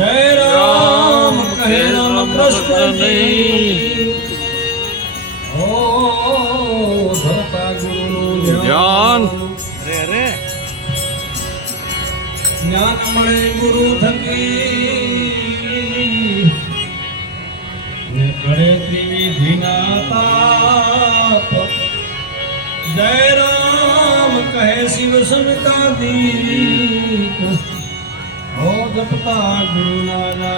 जय राम कहे राम कृष्ण जी। ओ धरता गुरु ज्ञान ज्ञान मळे गुरु थकी ने करे त्रिविधि ताप। जय राम कहे शिव सनका दीप। ओ जपता गुरु नारा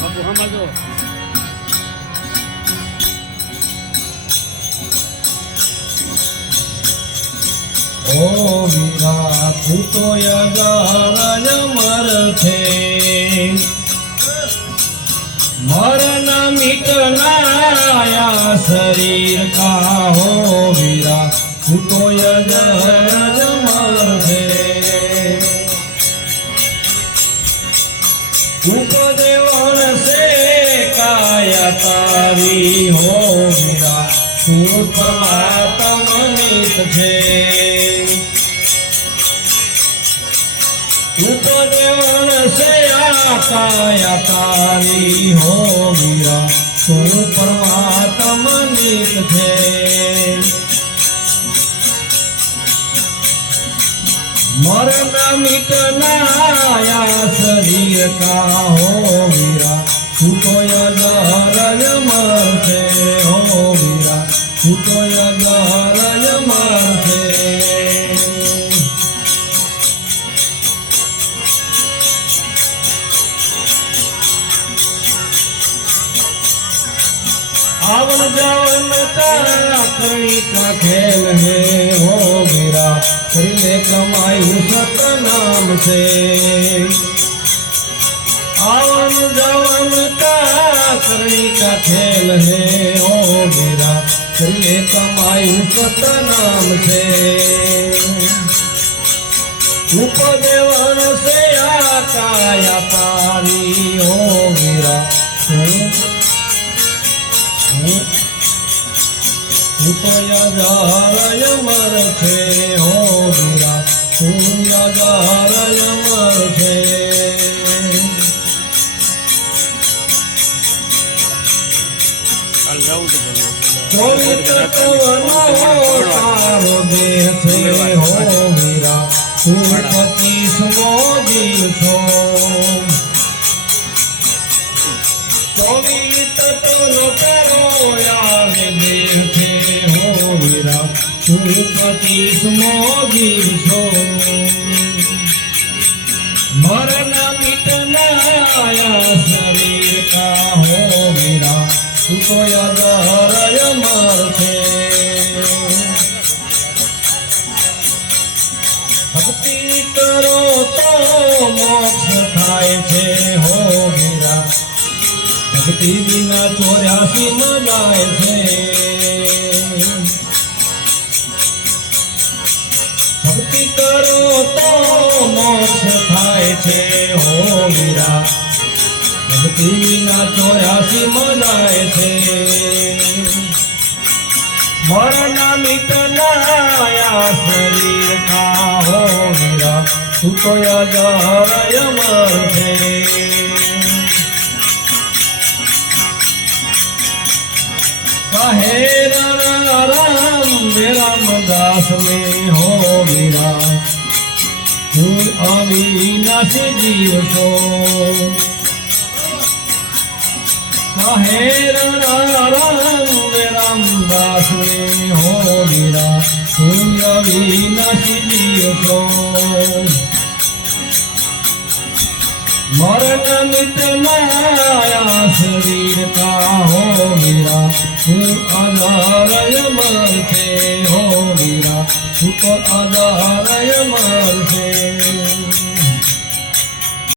बापू हम आजो ओ वीरा तू तो यजारज मर थे मरण मिटनाया शरीर का हो वीरा तू तो यजारज मर थे उपदेवन से काया तारी हो वीरा तू परमात्मनित छे उपदेवन से आकाया तारी हो वीरा तू परमात्मनित छे मरण मिटनाया शरीर का हो वीरा तू तो यजारज मर थे हो वीरा तू तो यजारज मर थे। आवन जावन का कणी का खेल है हो वीरा ले कमाई सतनाम से। आवन जावन का करनी का खेल है ओ मेरा ले कमाई सतनाम से। उपदेवन से आकाया पानी हो मेरा तो यजारज मर थे हो वीरा तू यजारज मर थे। चोरित तवनो तारो देह थे हो वीरा तू 25मो जीव छो। चोरित तवनो तारो याद देह थे हो वीरा तू 25मो जीव छो। मरण मिटनाया शरीर का हो वीरा तू तो यजारज मर थे। भक्ति करो तो मोक्ष थाय छे हो वीरा भक्ति बिना 84 मजाय छे। भक्ति करो तो मोक्ष थाय छे हो वीरा भक्ति बिना 84 मजाय छे। मरण मिटनाया शरीर का हो वीरा तू तो यजारज मर थे। कहे राम रामदास में हो वीरा तू अविनाशी जीव छो। कहे रामदास में हो वीरा तू अविनाशी जीव छो। मरण मिटनाया शरीर का हो वीरा तू यजारज मर थे हो वीरा तू तो यजारज मर थे।